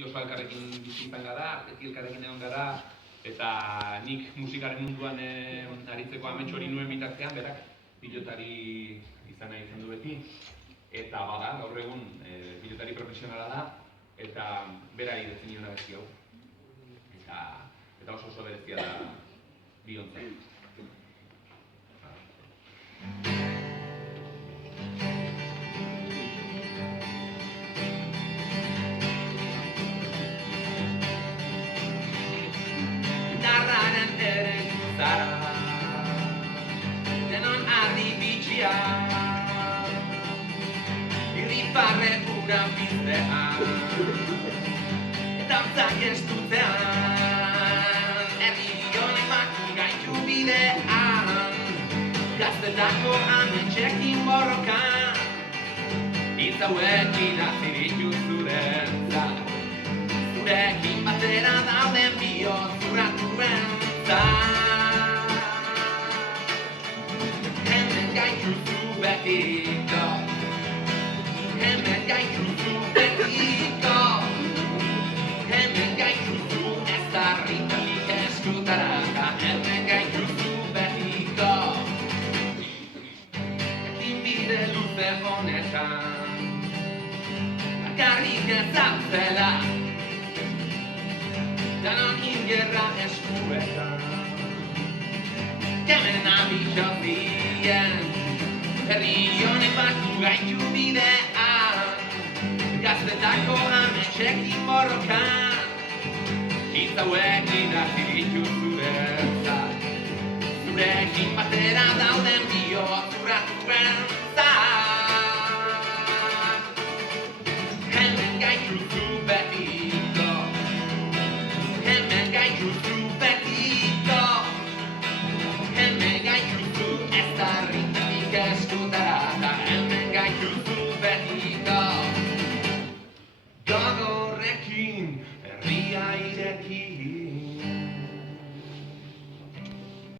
beti oso elkarrekin bizitan gara, beti elkarrekin egon gara, eta nik musikaren munduan aritzeko amets hori nuen bitartean, berak pilotari izan nahi izan du beti. Eta bada, gaur egun pilotari profesionala da, eta berari dezen nion abesti hau. Eta oso berezia da bihontzat. Narraren ere zara, denon ardi bitxia, irriparre ura biztean, eta hortzak estutzean, herri honek baki gaitu bidean, gaztetako ametxekin borrokan, hitz hauekin aziritu zurentzat. Zurekin batera dauden bihotzuratuen zat. Hemen gaituzu betiko, hemen gaituzu betiko, hemen gaituzu ez darritatik eskutaraka, hemen gaituzu betiko. Ekin bide luze honetan, bakarrik ezatzela, danon ingerra eskuetan, kemen abixotien, herri honek batu gaitu bidean, gaztetako ametxekin borrokan, hitz hauekin aziritu zurentzat, zurekin batera dauden bihotzuratuen zat.